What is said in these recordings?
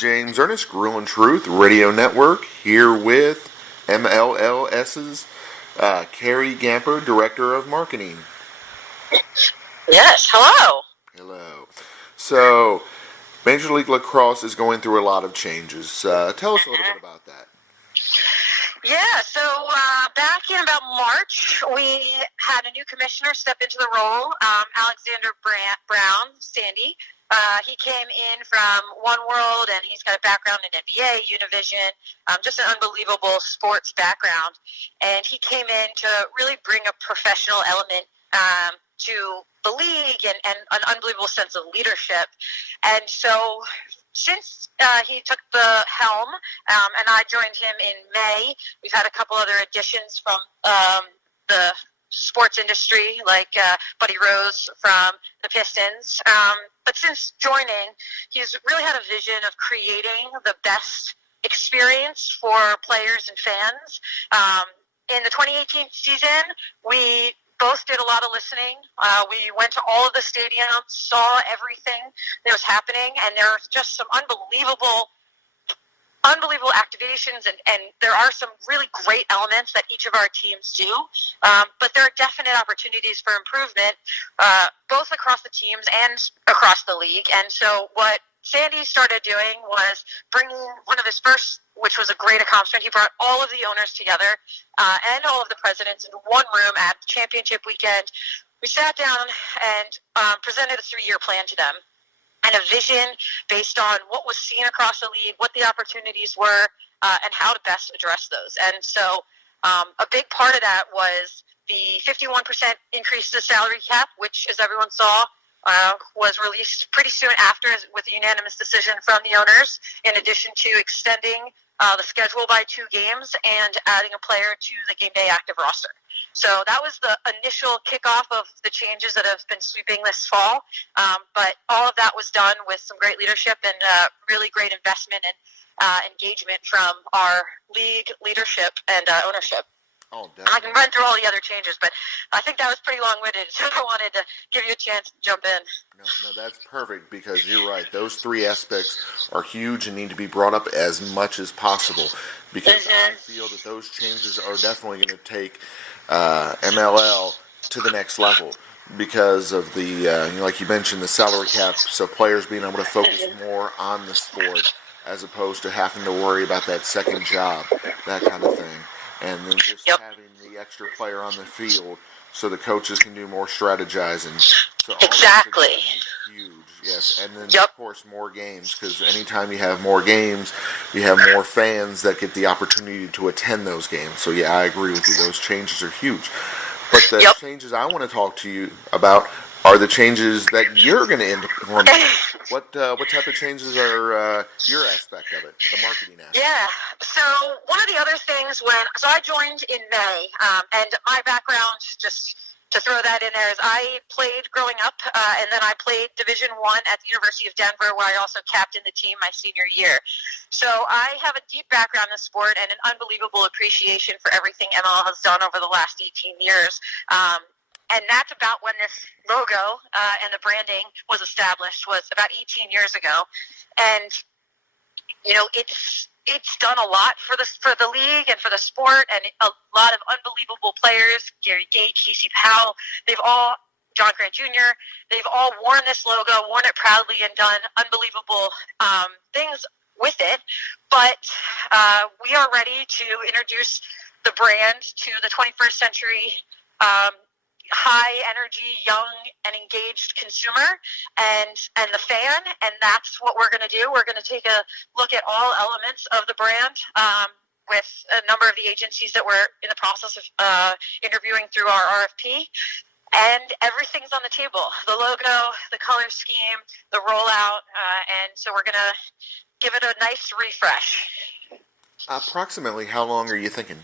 James Ernest, Gruel and Truth Radio Network, here with MLLS's Carrie Gamper, Director of Marketing. Yes, hello. Hello. So, Major League Lacrosse is going through a lot of changes. Tell us a little bit about that. Yeah, so back in about March, we had a new commissioner step into the role, Alexander Brown, Sandy. He came in from One World, and he's got a background in NBA, Univision, just an unbelievable sports background. And he came in to really bring a professional element to the league and an unbelievable sense of leadership. And so since he took the helm, and I joined him in May, we've had a couple other additions from the sports industry, like Buddy Rose from the Pistons. But since joining, he's really had a vision of creating the best experience for players and fans. In the 2018 season, we both did a lot of listening. We went to all of the stadiums, saw everything that was happening, and there were just some unbelievable activations, and there are some really great elements that each of our teams do, but there are definite opportunities for improvement, both across the teams and across the league. And so what Sandy started doing was bringing one of his first, which was a great accomplishment. He brought all of the owners together and all of the presidents into one room at the championship weekend. We sat down and presented a 3-year plan to them, and a vision based on what was seen across the league, what the opportunities were, and how to best address those. And so a big part of that was the 51% increase to the salary cap, which, as everyone saw, was released pretty soon after with a unanimous decision from the owners, in addition to extending the schedule by 2 games and adding a player to the game day active roster. So that was the initial kickoff of the changes that have been sweeping this fall. But all of that was done with some great leadership and really great investment and engagement from our league leadership and ownership. Oh, definitely. I can run through all the other changes, but I think that was pretty long-winded, so I wanted to give you a chance to jump in. No, that's perfect, because you're right. Those 3 aspects are huge and need to be brought up as much as possible, because I feel that those changes are definitely going to take MLL to the next level because of the, like you mentioned, the salary cap, so players being able to focus more on the sport as opposed to having to worry about that second job, that kind of thing. And then just having the extra player on the field so the coaches can do more strategizing. So exactly. Huge, yes. And then, of course, more games, because anytime you have more games, you have more fans that get the opportunity to attend those games. So, yeah, I agree with you. Those changes are huge. But the changes I want to talk to you about are the changes that you're going to implement. What type of changes are your aspect of it, the marketing aspect? Yeah, so one of the other things so I joined in May, and my background, just to throw that in there, is I played growing up, and then I played Division I at the University of Denver, where I also captained the team my senior year. So I have a deep background in the sport and an unbelievable appreciation for everything MLL has done over the last 18 years. And that's about when this logo and the branding was established, was about 18 years ago. And, you know, it's done a lot for the league and for the sport, and a lot of unbelievable players, Gary Gate, Casey Powell, John Grant Jr., they've all worn this logo, worn it proudly, and done unbelievable things with it. But we are ready to introduce the brand to the 21st century high-energy, young, and engaged consumer and the fan, and that's what we're going to do. We're going to take a look at all elements of the brand with a number of the agencies that we're in the process of interviewing through our RFP, and everything's on the table. The logo, the color scheme, the rollout, and so we're going to give it a nice refresh. Approximately how long are you thinking?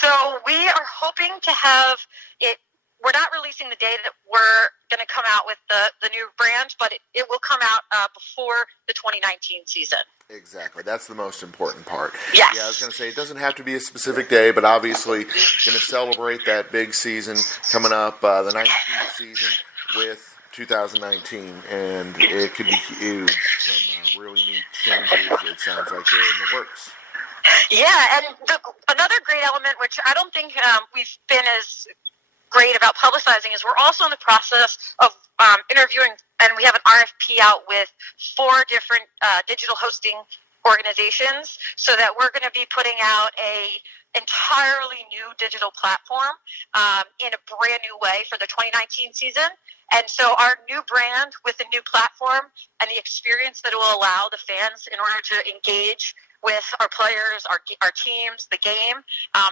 So we are hoping to have it. We're not releasing the day that we're going to come out with the new brand, but it will come out before the 2019 season. Exactly. That's the most important part. Yes. Yeah, I was going to say, it doesn't have to be a specific day, but obviously going to celebrate that big season coming up, the 19th season, with 2019, and it could be huge. Some really neat changes. It sounds like they're in the works. Yeah, and another great element, which I don't think we've been as great about publicizing, is we're also in the process of interviewing, and we have an RFP out with 4 different digital hosting organizations, so that we're going to be putting out a entirely new digital platform in a brand new way for the 2019 season. And so our new brand with the new platform and the experience that it will allow the fans in order to engage with our players, our teams, the game,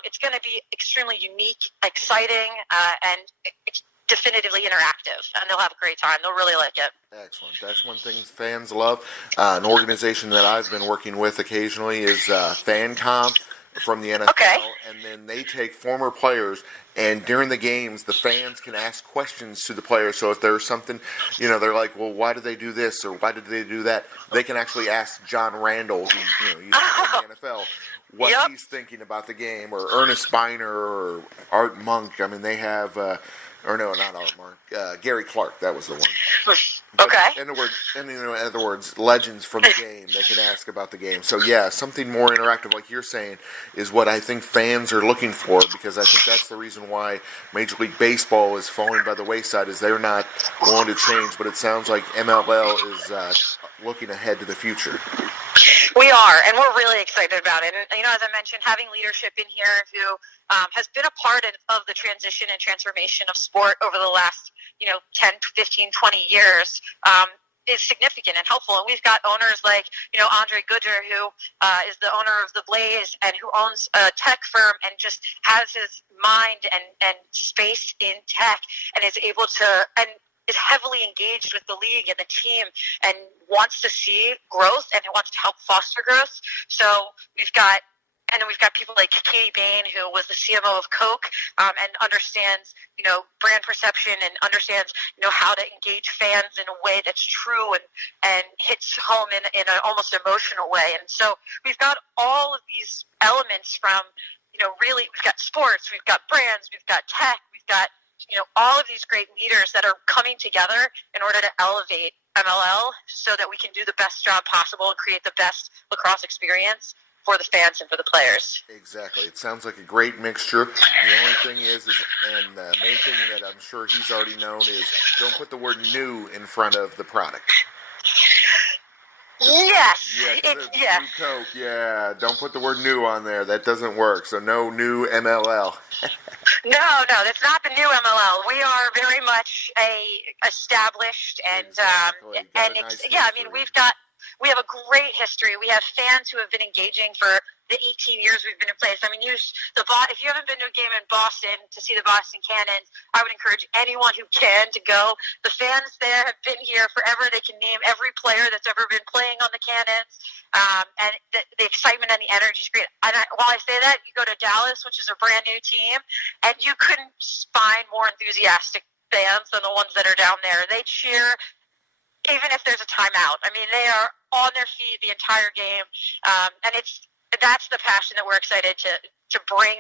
it's going to be extremely unique, exciting, and definitively interactive, and they'll have a great time. They'll really like it. Excellent. That's one thing fans love. An organization that I've been working with occasionally is FanCom from the NFL, okay. And then they take former players, and during the games, the fans can ask questions to the players. So if there's something, they're like, well, why did they do this, or why did they do that? They can actually ask John Randall, who used to play in the NFL, what he's thinking about the game, or Ernest Biner, or Art Monk. I mean, they have... or no, not Art Monk. Gary Clark, that was the one. Okay. In other words, legends from the game, they can ask about the game. So, yeah, something more interactive, like you're saying, is what I think fans are looking for, because I think that's the reason why Major League Baseball is falling by the wayside, is they're not willing to change. But it sounds like MLL is looking ahead to the future. We are, and we're really excited about it. And, as I mentioned, having leadership in here who has been a part of the transition and transformation of sport over the last, 10, 15, 20 years is significant and helpful. And we've got owners like, Andre Goodger, who is the owner of The Blaze and who owns a tech firm and just has his mind and space in tech and is able to, and is heavily engaged with the league and the team and wants to see growth and wants to help foster growth. So we've got people like Katie Bain, who was the CMO of Coke, and understands, brand perception and understands, how to engage fans in a way that's true and hits home in an almost emotional way. And so we've got all of these elements from, really, we've got sports, we've got brands, we've got tech, we've got, all of these great leaders that are coming together in order to elevate MLL so that we can do the best job possible and create the best lacrosse experience for the fans and for the players. Exactly. It sounds like a great mixture. The only thing is and the main thing that I'm sure he's already known is, don't put the word new in front of the product. Yes. New Coke. Yeah. Don't put the word new on there. That doesn't work. So no new MLL. No, that's not the new MLL. We are very much established and we have a great history. We have fans who have been engaging for the 18 years we've been in place. I mean, if you haven't been to a game in Boston to see the Boston Cannons, I would encourage anyone who can to go. The fans there have been here forever. They can name every player that's ever been playing on the Cannons, and the excitement and the energy is great. And while I say that, you go to Dallas, which is a brand new team, and you couldn't find more enthusiastic fans than the ones that are down there. They cheer even if there's a timeout. I mean, they are on their feet the entire game, and that's the passion that we're excited to bring,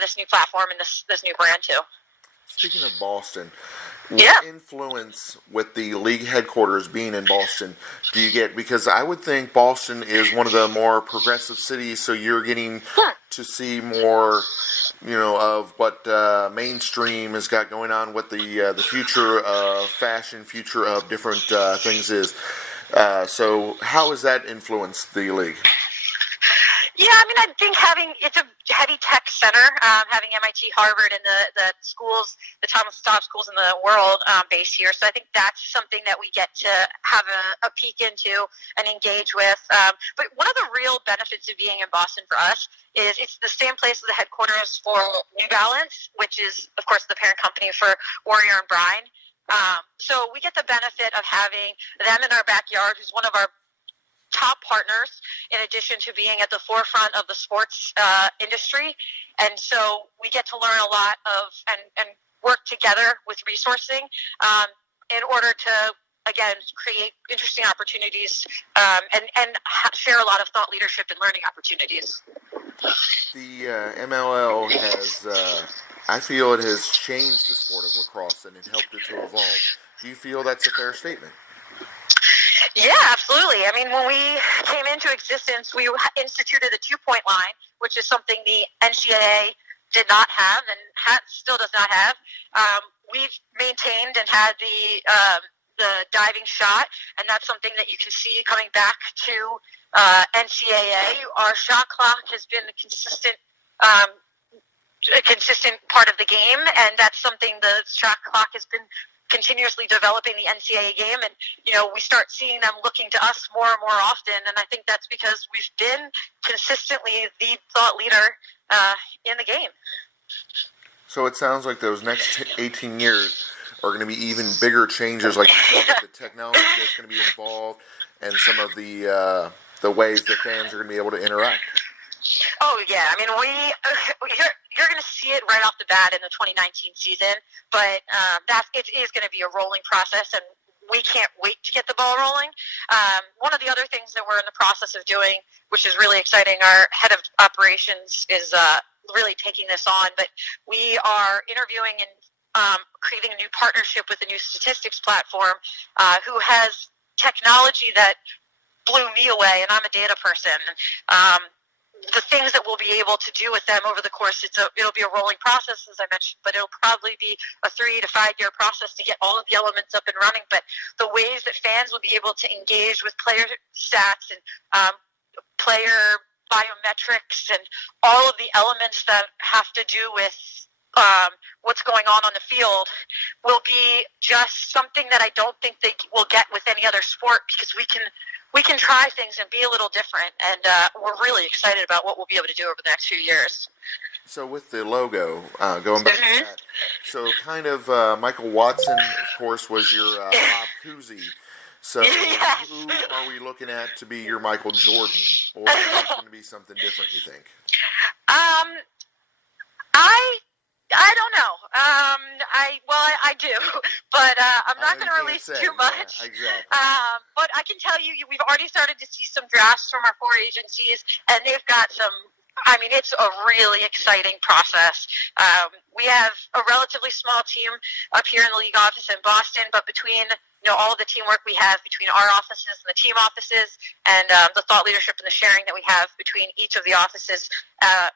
this new platform and this new brand to. Speaking of Boston, what influence with the league headquarters being in Boston do you get? Because I would think Boston is one of the more progressive cities, so you're getting to see more, of what mainstream has got going on, what the future of fashion, future of different things is. So how has that influenced the league? Yeah, I mean, I think it's a heavy tech center, having MIT, Harvard, and the schools, the top schools in the world based here. So I think that's something that we get to have a peek into and engage with. But one of the real benefits of being in Boston for us is it's the same place as the headquarters for New Balance, which is, of course, the parent company for Warrior and Brine. So we get the benefit of having them in our backyard, who's one of our top partners, in addition to being at the forefront of the sports industry. And so we get to learn a lot and work together with resourcing in order to, again, create interesting opportunities and share a lot of thought leadership and learning opportunities. The MLL has, I feel it has changed the sport of lacrosse and it helped it to evolve. Do you feel that's a fair statement? Yeah, absolutely. I mean, when we came into existence, we instituted the 2-point line, which is something the NCAA did not have and still does not have. We've maintained and had the diving shot, and that's something that you can see coming back to NCAA. Our shot clock has been a consistent part of the game, and that's something the shot clock has been continuously developing the NCAA game, and we start seeing them looking to us more and more often, and I think that's because we've been consistently the thought leader in the game. So it sounds like those next 18 years are going to be even bigger changes, like you said, with the technology that's going to be involved and some of the ways that fans are going to be able to interact. Oh, yeah. I mean, you're going to see it right off the bat in the 2019 season, but it is going to be a rolling process, and we can't wait to get the ball rolling. One of the other things that we're in the process of doing, which is really exciting, our head of operations is really taking this on, but we are interviewing and creating a new partnership with a new statistics platform who has technology that blew me away, and I'm a data person. The things that we'll be able to do with them over the course, it'll be a rolling process, as I mentioned, but it'll probably be a 3 to 5 year process to get all of the elements up and running. But the ways that fans will be able to engage with player stats and player biometrics and all of the elements that have to do with what's going on the field will be just something that I don't think they will get with any other sport, because we can try things and be a little different, and we're really excited about what we'll be able to do over the next few years. So with the logo, going back to that, so kind of Michael Watson, of course, was your Bob Cousy. So Yes. Who are we looking at to be your Michael Jordan, or is it going to be something different, you think? I don't know. I do, but I'm not going to release too much. Yeah, exactly. But I can tell you, we've already started to see some drafts from our 4 agencies, and they've got some. I mean, it's a really exciting process. We have a relatively small team up here in the league office in Boston, but between all of the teamwork we have between our offices and the team offices, and the thought leadership and the sharing that we have between each of the offices,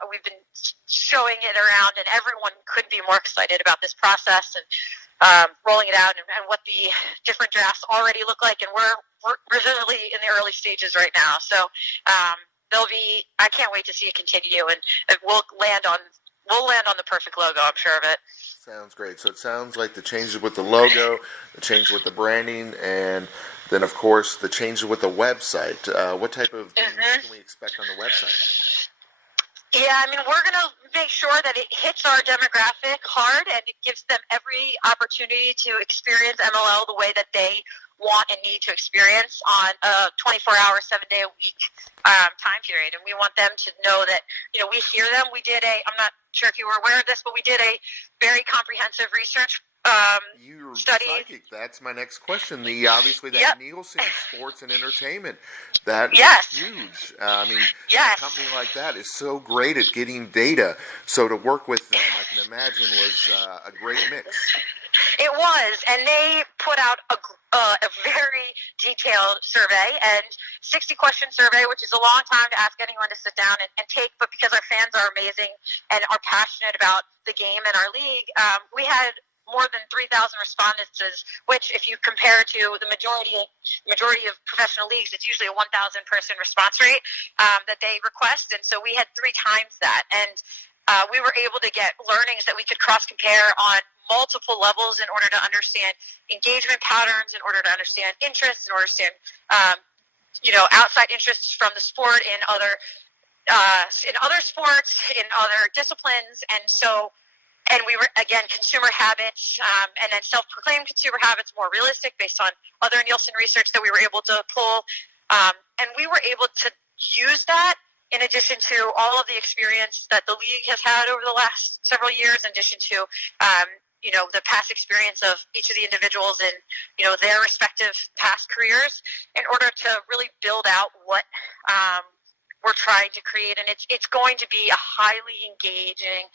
we've been showing it around, and everyone couldn't be more excited about this process and rolling it out, and what the different drafts already look like. And we're really in the early stages right now, so I can't wait to see it continue, and we'll land on the perfect logo. I'm sure of it. Sounds great. So it sounds like the changes with the logo, the changes with the branding, and then, of course, the changes with the website. What type of things can we expect on the website? Yeah, I mean, we're going to make sure that it hits our demographic hard, and it gives them every opportunity to experience MLL the way that they want and need to experience on a 24-hour, 7-day-a-week time period. And we want them to know that, we hear them. We did I'm not sure if you were aware of this, but we did a very comprehensive research You're study. psychic. That's my next question. Obviously that Nielsen Sports and Entertainment, that is huge. I mean, a company like that is so great at getting data. So to work with them, I can imagine, was a great mix. It was, and they put out a very detailed survey, and 60-question survey, which is a long time to ask anyone to sit down and take, but because our fans are amazing and are passionate about the game and our league, we had more than 3,000 respondents, which, if you compare to the majority of professional leagues, it's usually a 1,000-person response rate that they request, and so we had 3 times that, and we were able to get learnings that we could cross-compare on multiple levels in order to understand engagement patterns, in order to understand interests, in order to understand, outside interests from the sport in other sports, in other disciplines, and we were, again, consumer habits, and then self-proclaimed consumer habits, more realistic, based on other Nielsen research that we were able to pull, and we were able to use that in addition to all of the experience that the league has had over the last several years, in addition to the past experience of each of the individuals in their respective past careers, in order to really build out what we're trying to create. And it's going to be a highly engaging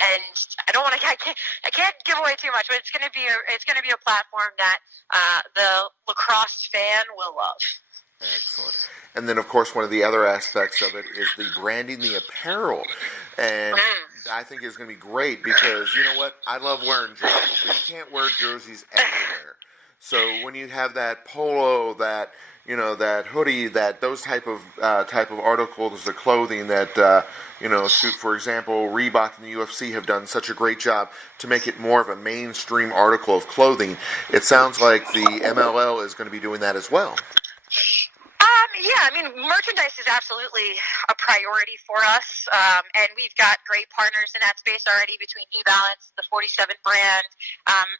and I can't give away too much, but it's going to be a platform that the lacrosse fan will love. Excellent. And then, of course, one of the other aspects of it is the branding, the apparel. And I think it's going to be great because, you know what, I love wearing jerseys, but you can't wear jerseys everywhere. So when you have that polo, that, you know, that hoodie, that those type of articles of clothing that, you know, for example, Reebok and the UFC have done such a great job to make it more of a mainstream article of clothing. It sounds like the MLL is going to be doing that as well. Yeah, I mean, merchandise is absolutely a priority for us, and we've got great partners in that space already between New Balance, the 47 brand,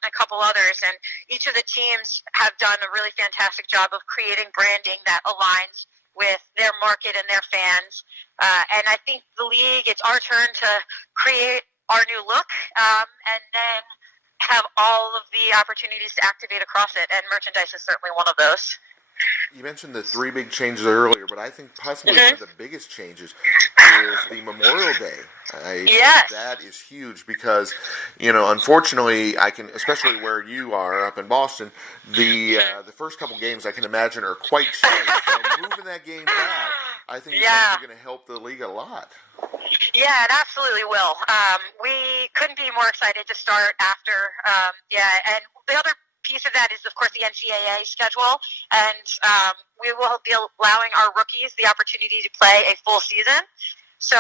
a couple others, and each of the teams have done a really fantastic job of creating branding that aligns with their market and their fans. And I think the league, it's our turn to create our new look, and then have all of the opportunities to activate across it, and merchandise is certainly one of those. You mentioned the three big changes earlier, but I think possibly one of the biggest changes is the Memorial Day. I think that is huge because, you know, unfortunately, especially where you are up in Boston, the first couple games I can imagine are quite chilly. So moving that game back, I think is actually going to help the league a lot. Yeah, it absolutely will. We couldn't be more excited to start after. And the other piece of that is, of course, the NCAA schedule, and we will be allowing our rookies the opportunity to play a full season. So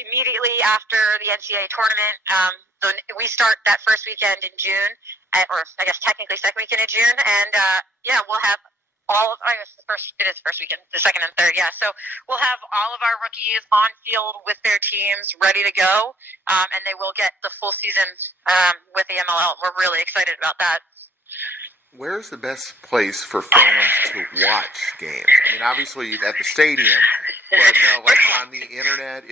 immediately after the NCAA tournament, we start that first weekend in June, or I guess technically second weekend in June, and we'll have it is first weekend, the second and third, so we'll have all of our rookies on field with their teams ready to go, and they will get the full season with the MLL. We're really excited about that. Where's the best place for fans to watch games? I mean, obviously at the stadium, but like on the internet,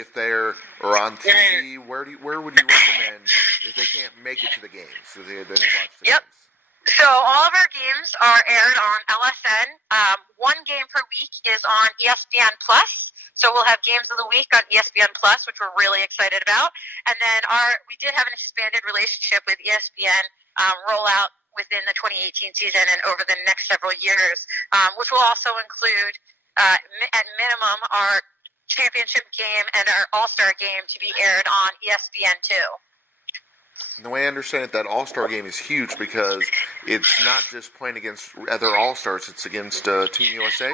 or on TV. Where would you recommend if they can't make it to the games? So they watch the games. So all of our games are aired on LSN. One game per week is on ESPN Plus. So we'll have games of the week on ESPN Plus, which we're really excited about. And then we did have an expanded relationship with ESPN rollout within the 2018 season and over the next several years, which will also include, at minimum, our championship game and our All-Star game to be aired on ESPN2. The way I understand it, that All-Star game is huge because it's not just playing against other All-Stars, it's against Team USA?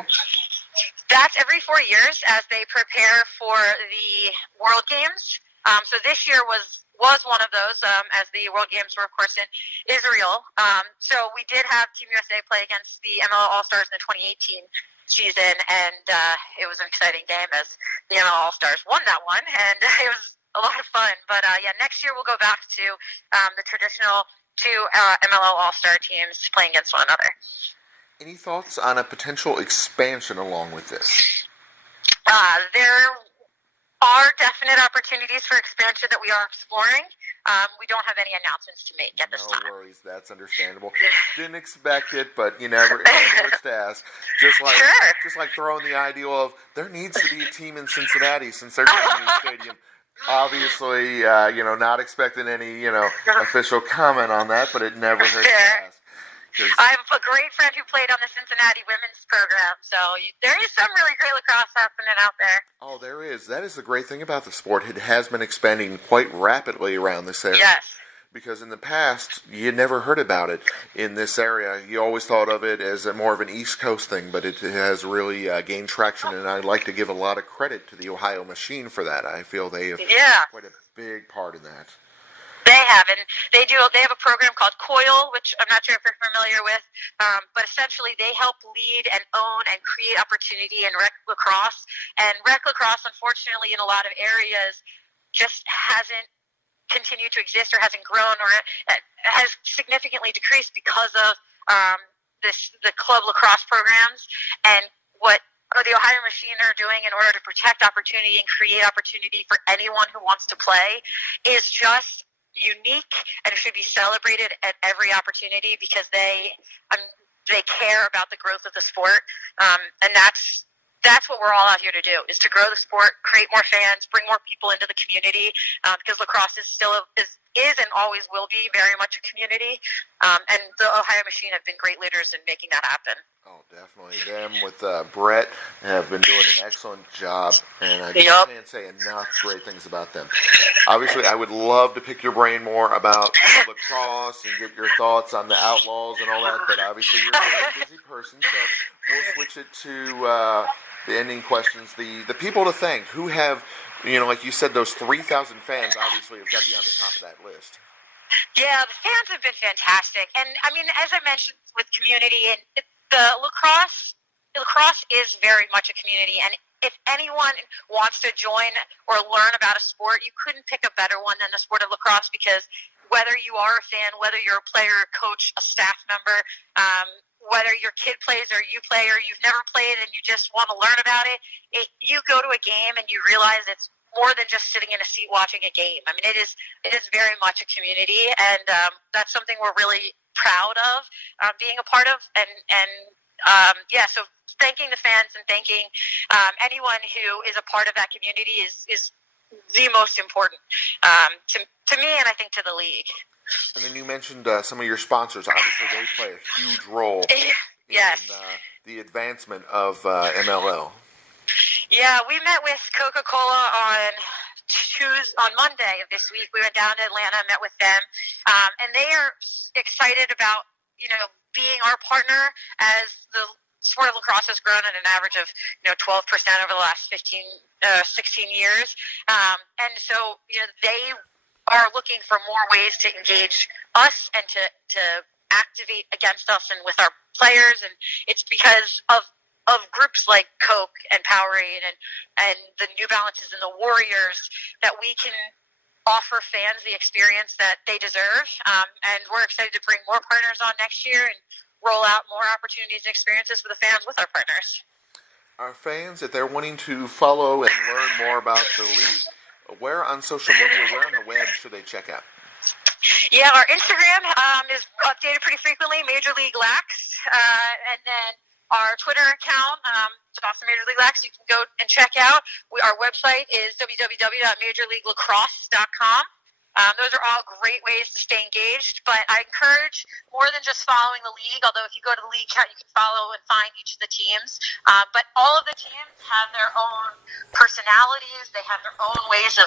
That's every 4 years as they prepare for the World Games. So this year was one of those, as the World Games were, of course, in Israel. So we did have Team USA play against the MLL All-Stars in the 2018 season, and it was an exciting game as the MLL All-Stars won that one, and it was a lot of fun. But, next year we'll go back to the traditional two MLL All-Star teams playing against one another. Any thoughts on a potential expansion along with this? There are definite opportunities for expansion that we are exploring. We don't have any announcements to make at this time. No worries, that's understandable. Didn't expect it, but you never hurts to ask. Just like throwing the idea of there needs to be a team in Cincinnati since they're getting a new stadium. Obviously, not expecting any, official comment on that, but it never hurts to ask. I have a great friend who played on the Cincinnati women's program, so there is some really great lacrosse happening out there. Oh, there is. That is the great thing about the sport. It has been expanding quite rapidly around this area. Yes. Because in the past, you never heard about it in this area. You always thought of it as more of an East Coast thing, but it has really gained traction, and I'd like to give a lot of credit to the Ohio Machine for that. I feel they have quite a big part in that. They have, and they have a program called COIL, which I'm not sure if you're familiar with, but essentially they help lead and own and create opportunity in rec lacrosse. And rec lacrosse, unfortunately, in a lot of areas, just hasn't continued to exist or hasn't grown or has significantly decreased because of the club lacrosse programs. And what the Ohio Machine are doing in order to protect opportunity and create opportunity for anyone who wants to play is just unique, and it should be celebrated at every opportunity because they care about the growth of the sport, and that's that's what we're all out here to do, is to grow the sport, create more fans, bring more people into the community, because lacrosse is still is and always will be very much a community, and the Ohio Machine have been great leaders in making that happen. Oh, definitely. Them with Brett have been doing an excellent job, and I just can't say enough great things about them. Obviously, I would love to pick your brain more about lacrosse and get your thoughts on the Outlaws and all that, but obviously you're a very busy person, so we'll switch it to the ending questions. The people to thank, who have, like you said, those 3,000 fans obviously have got to be on the top of that list. Yeah, the fans have been fantastic. And, I mean, as I mentioned with community, and the lacrosse is very much a community. And if anyone wants to join or learn about a sport, you couldn't pick a better one than the sport of lacrosse, because whether you are a fan, whether you're a player, a coach, a staff member, whether your kid plays or you play or you've never played and you just want to learn about it, you go to a game and you realize it's more than just sitting in a seat watching a game. I mean, it is very much a community, and that's something we're really proud of being a part of. So thanking the fans and thanking anyone who is a part of that community is the most important to me, and I think to the league. And then you mentioned some of your sponsors. Obviously, they play a huge role yes. in the advancement of MLL. Yeah, we met with Coca-Cola on Monday of this week. We went down to Atlanta, met with them, and they are excited about being our partner as the sport of lacrosse has grown at an average of 12% over the last 16 years, and so they are looking for more ways to engage us and to activate against us and with our players, and it's because of groups like Coke and Powerade and the New Balances and the Warriors that we can offer fans the experience that they deserve, and we're excited to bring more partners on next year and roll out more opportunities and experiences for the fans with our partners. Our fans, if they're wanting to follow and learn more about the league, where on social media, where on the web should they check out? Yeah, our Instagram is updated pretty frequently, Major League Lax, and then our Twitter account, it's also Major League Lacrosse, you can go and check out. Our website is www.majorleaguelacrosse.com. Those are all great ways to stay engaged, but I encourage more than just following the league, although if you go to the league account, you can follow and find each of the teams. But all of the teams have their own personalities. They have their own ways of,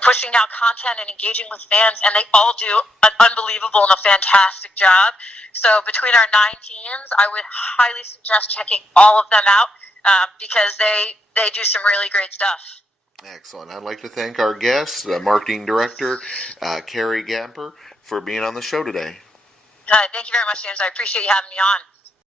pushing out content and engaging with fans, and they all do an unbelievable and a fantastic job. So between our 9 teams, I would highly suggest checking all of them out because they do some really great stuff. Excellent. I'd like to thank our guest, the marketing director, Carrie Gamper, for being on the show today. Thank you very much, James. I appreciate you having me on.